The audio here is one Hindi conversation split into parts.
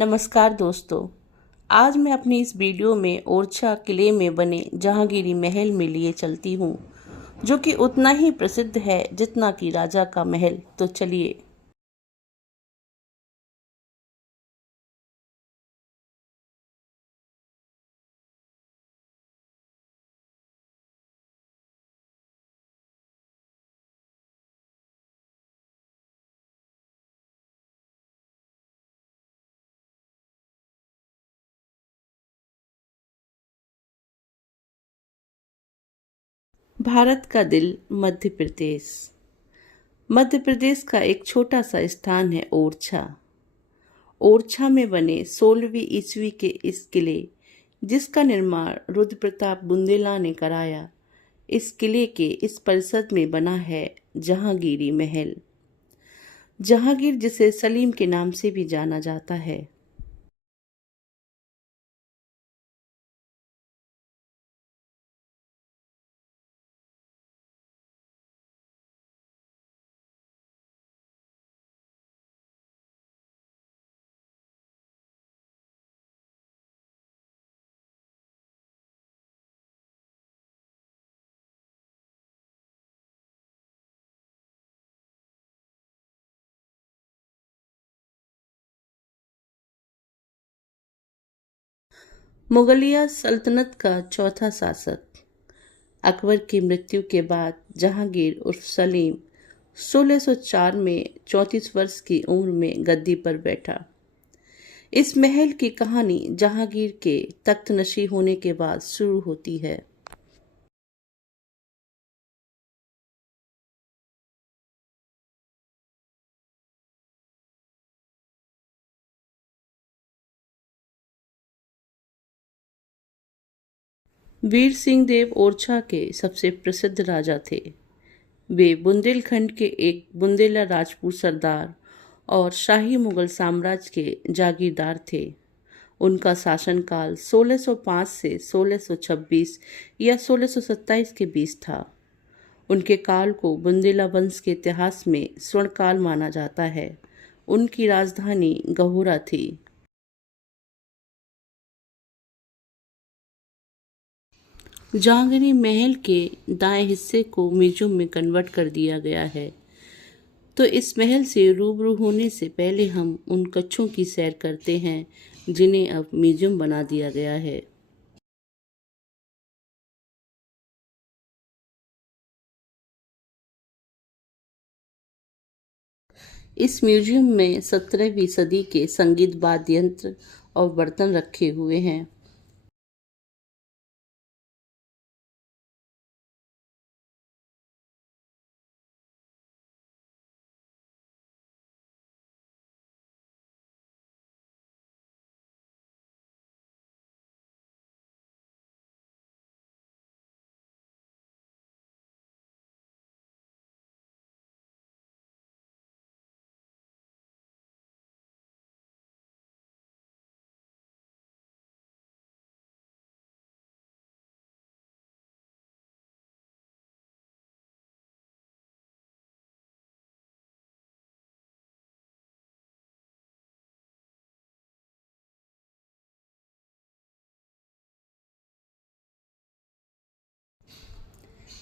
नमस्कार दोस्तों। आज मैं अपनी इस वीडियो में ओरछा किले में बने जहांगीरी महल में लिए चलती हूँ, जो कि उतना ही प्रसिद्ध है जितना कि राजा का महल। तो चलिए। भारत का दिल मध्य प्रदेश। मध्य प्रदेश का एक छोटा सा स्थान है ओरछा। ओरछा में बने 16वीं ईस्वी के इस किले, जिसका निर्माण रुद्र प्रताप बुंदेला ने कराया, इस किले के इस परिसर में बना है जहांगीरी महल। जहांगीर, जिसे सलीम के नाम से भी जाना जाता है। मुगलिया सल्तनत का चौथा शासक अकबर की मृत्यु के बाद जहांगीर उर्फ सलीम 1604 में 34 वर्ष की उम्र में गद्दी पर बैठा। इस महल की कहानी जहांगीर के तख्तनशी होने के बाद शुरू होती है। वीर सिंह देव ओरछा के सबसे प्रसिद्ध राजा थे। वे बुंदेलखंड के एक बुंदेला राजपूत सरदार और शाही मुगल साम्राज्य के जागीरदार थे। उनका शासनकाल 1605 से 1626 या 1627 के बीच था। उनके काल को बुंदेला वंश के इतिहास में स्वर्णकाल माना जाता है। उनकी राजधानी गहोरा थी। जहांगीरी महल के दाएं हिस्से को म्यूजियम में कन्वर्ट कर दिया गया है। तो इस महल से रूबरू होने से पहले हम उन कक्षों की सैर करते हैं जिन्हें अब म्यूजियम बना दिया गया है। इस म्यूजियम में 17वीं सदी के संगीत वाद्य यंत्र और बर्तन रखे हुए हैं।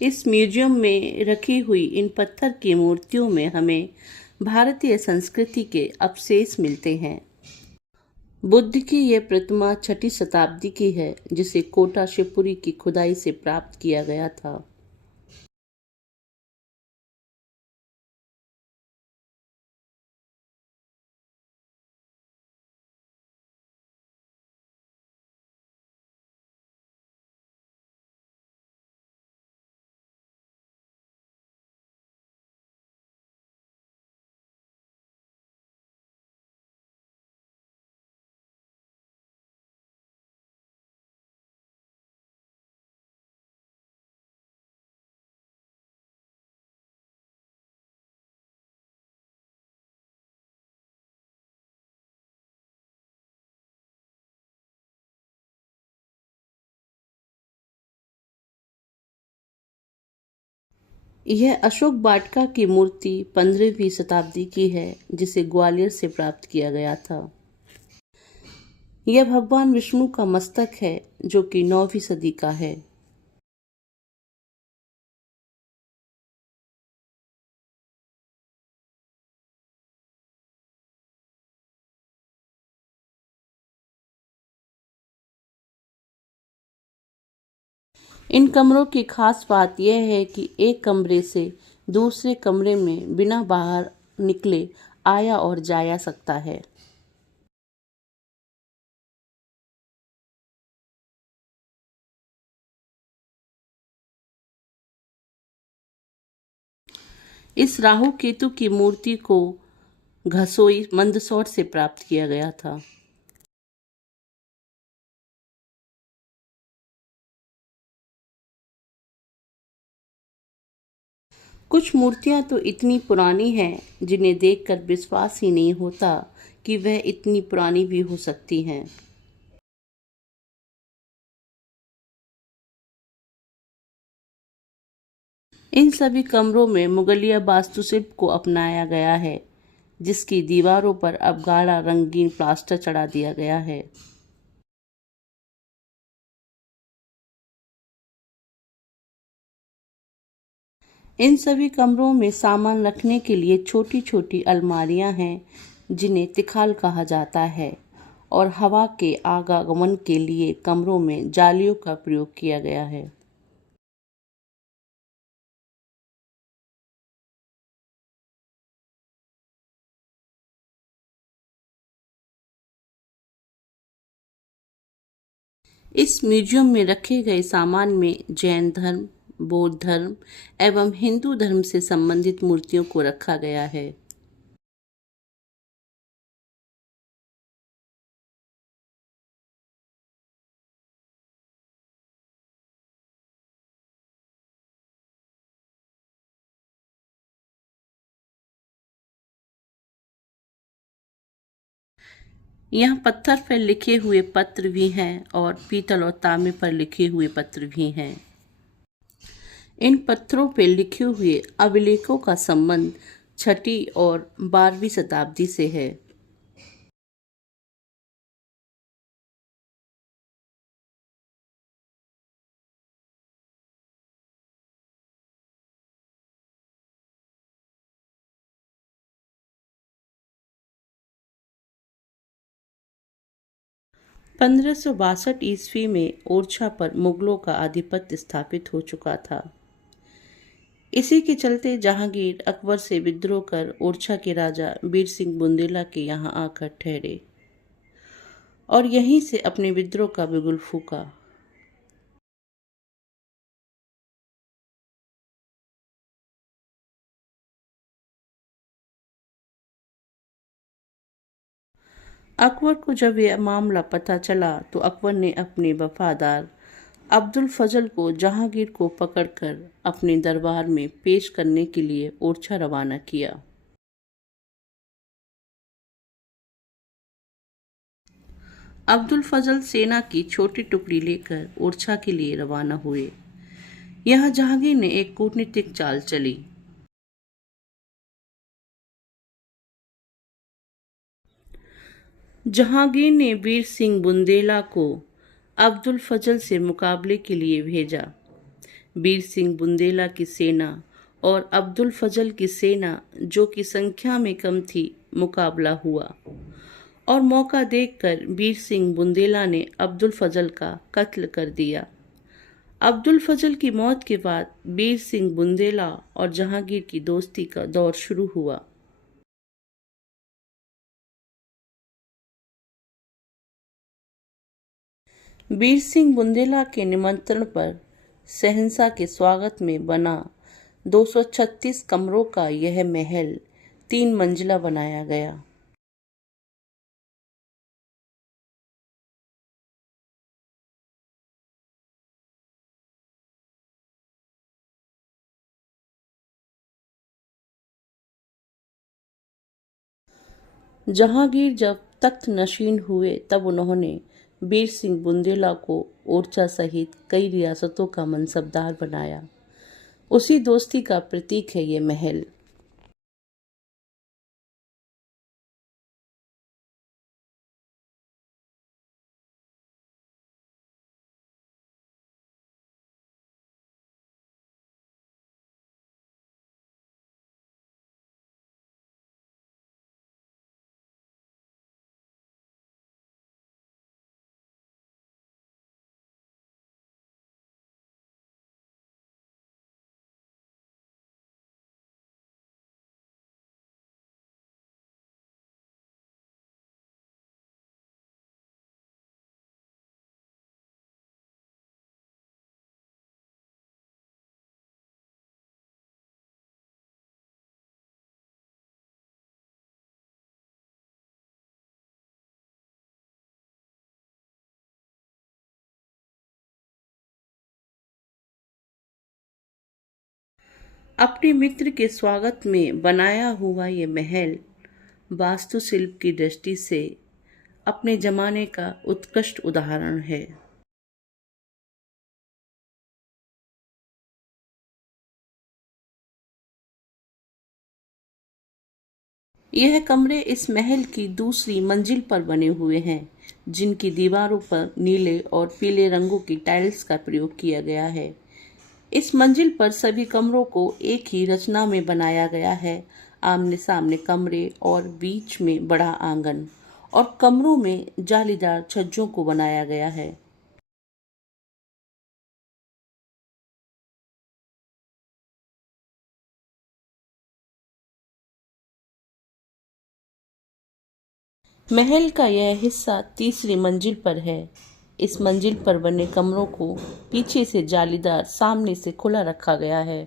इस म्यूजियम में रखी हुई इन पत्थर की मूर्तियों में हमें भारतीय संस्कृति के अवशेष मिलते हैं। बुद्ध की यह प्रतिमा 6ठी शताब्दी की है, जिसे कोटा शिवपुरी की खुदाई से प्राप्त किया गया था। यह अशोक वाटिका की मूर्ति 15वीं शताब्दी की है, जिसे ग्वालियर से प्राप्त किया गया था। यह भगवान विष्णु का मस्तक है जो कि 9वीं सदी का है। इन कमरों की खास बात यह है कि एक कमरे से दूसरे कमरे में बिना बाहर निकले आया और जाया सकता है। इस राहु केतु की मूर्ति को घसोई मंदसौर से प्राप्त किया गया था। कुछ मूर्तियां तो इतनी पुरानी हैं जिन्हें देखकर विश्वास ही नहीं होता कि वह इतनी पुरानी भी हो सकती हैं। इन सभी कमरों में मुगलिया वास्तुशिल्प को अपनाया गया है, जिसकी दीवारों पर अब गाढ़ा रंगीन प्लास्टर चढ़ा दिया गया है। इन सभी कमरों में सामान रखने के लिए छोटी छोटी अलमारियां हैं, जिन्हें तिखाल कहा जाता है, और हवा के आवागमन के लिए कमरों में जालियों का प्रयोग किया गया है। इस म्यूजियम में रखे गए सामान में जैन धर्म, बौद्ध धर्म एवं हिंदू धर्म से संबंधित मूर्तियों को रखा गया है। यहाँ पत्थर पर लिखे हुए पत्र भी हैं और पीतल और तांबे पर लिखे हुए पत्र भी हैं। इन पत्थरों पर लिखे हुए अभिलेखों का संबंध 6ठी और 12वीं शताब्दी से है। पंद्रह सौ बासठ ईस्वी में ओरछा पर मुगलों का आधिपत्य स्थापित हो चुका था। इसी के चलते जहांगीर अकबर से विद्रोह कर ओरछा के राजा बीर सिंह बुंदेला के यहाँ आकर ठहरे और यहीं से अपने विद्रोह का बिगुल फूंका। अकबर को जब यह मामला पता चला तो अकबर ने अपने वफादार अब्दुल फजल को जहांगीर को पकड़कर अपने दरबार में पेश करने के लिए ओरछा रवाना किया। अब्दुल फजल सेना की छोटी टुकड़ी लेकर ओरछा के लिए रवाना हुए। यहाँ जहांगीर ने एक कूटनीतिक चाल चली। जहांगीर ने वीर सिंह बुंदेला को अब्दुल फजल से मुकाबले के लिए भेजा। वीर सिंह बुंदेला की सेना और अब्दुल फजल की सेना, जो कि संख्या में कम थी, मुकाबला हुआ और मौका देखकर वीर सिंह बुंदेला ने अब्दुल फजल का कत्ल कर दिया। अब्दुल फजल की मौत के बाद वीर सिंह बुंदेला और जहांगीर की दोस्ती का दौर शुरू हुआ। वीर सिंह बुंदेला के निमंत्रण पर शहंशाह के स्वागत में बना 236 कमरों का यह महल 3 मंजिला बनाया गया। जहांगीर जब तख्त नशीन हुए तब उन्होंने वीर सिंह बुंदेला को ओरछा सहित कई रियासतों का मनसबदार बनाया। उसी दोस्ती का प्रतीक है ये महल। अपने मित्र के स्वागत में बनाया हुआ ये महल वास्तुशिल्प की दृष्टि से अपने जमाने का उत्कृष्ट उदाहरण है। यह कमरे इस महल की दूसरी मंजिल पर बने हुए हैं, जिनकी दीवारों पर नीले और पीले रंगों की टाइल्स का प्रयोग किया गया है। इस मंजिल पर सभी कमरों को एक ही रचना में बनाया गया है। आमने सामने कमरे और बीच में बड़ा आंगन और कमरों में जालीदार छज्जों को बनाया गया है। महल का यह हिस्सा तीसरी मंजिल पर है। इस मंजिल पर बने कमरों को पीछे से जालीदार, सामने से खुला रखा गया है।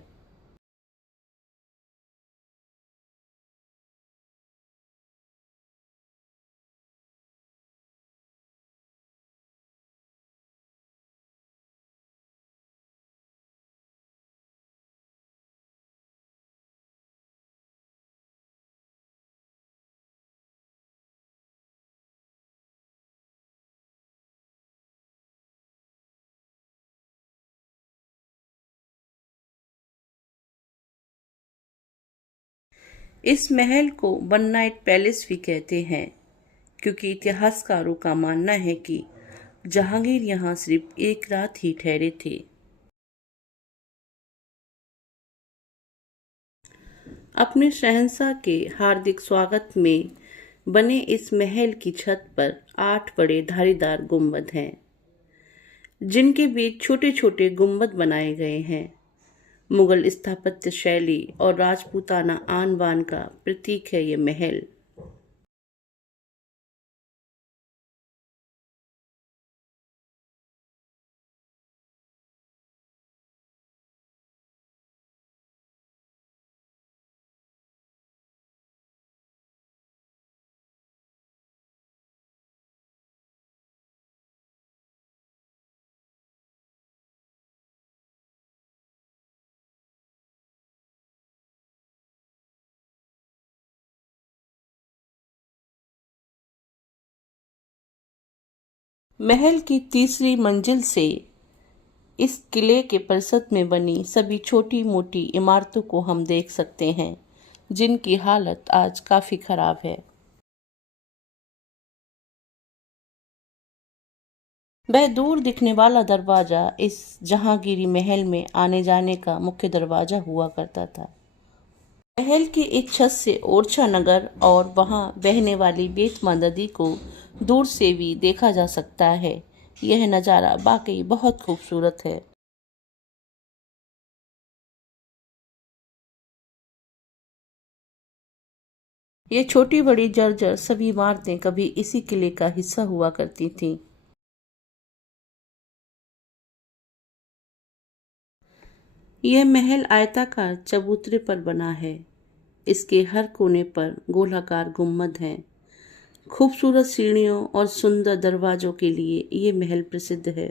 इस महल को वन नाइट पैलेस भी कहते हैं, क्योंकि इतिहासकारों का मानना है कि जहांगीर यहाँ सिर्फ एक रात ही ठहरे थे। अपने शहंशाह के हार्दिक स्वागत में बने इस महल की छत पर 8 बड़े धारीदार गुंबद हैं, जिनके बीच छोटे छोटे गुंबद बनाए गए हैं। मुगल स्थापत्य शैली और राजपूताना आन बान का प्रतीक है ये महल। महल की तीसरी मंजिल से इस किले के परिसर में बनी सभी छोटी मोटी इमारतों को हम देख सकते हैं, जिनकी हालत आज काफी खराब है। वह दूर दिखने वाला दरवाजा इस जहांगीरी महल में आने जाने का मुख्य दरवाजा हुआ करता था। महल की एक छत से ओरछा नगर और वहां बहने वाली बेतमा नदी को दूर से भी देखा जा सकता है। यह नज़ारा वाकई बहुत खूबसूरत है। ये छोटी बड़ी जर्जर सभी इमारतें कभी इसी किले का हिस्सा हुआ करती थीं। यह महल आयताकार चबूतरे पर बना है। इसके हर कोने पर गोलाकार गुम्बद हैं। खूबसूरत सीढ़ियों और सुंदर दरवाजों के लिए ये महल प्रसिद्ध है।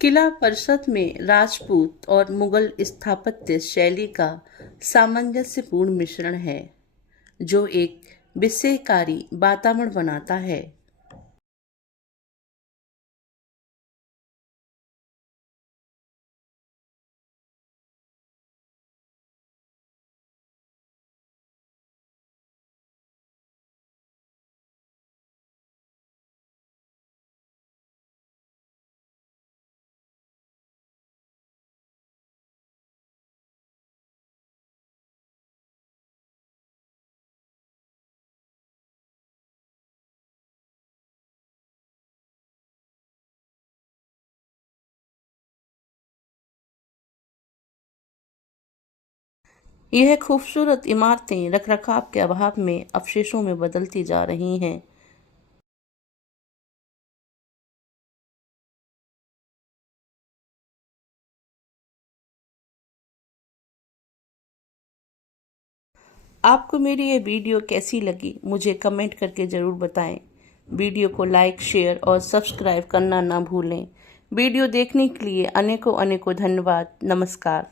किला परिषद में राजपूत और मुगल स्थापत्य शैली का सामंजस्यपूर्ण मिश्रण है, जो एक विस्मयकारी वातावरण बनाता है। यह खूबसूरत इमारतें रखरखाव के अभाव में अवशेषों में बदलती जा रही हैं। आपको मेरी ये वीडियो कैसी लगी मुझे कमेंट करके ज़रूर बताएं। वीडियो को लाइक, शेयर और सब्सक्राइब करना ना भूलें। वीडियो देखने के लिए अनेकों अनेकों धन्यवाद। नमस्कार।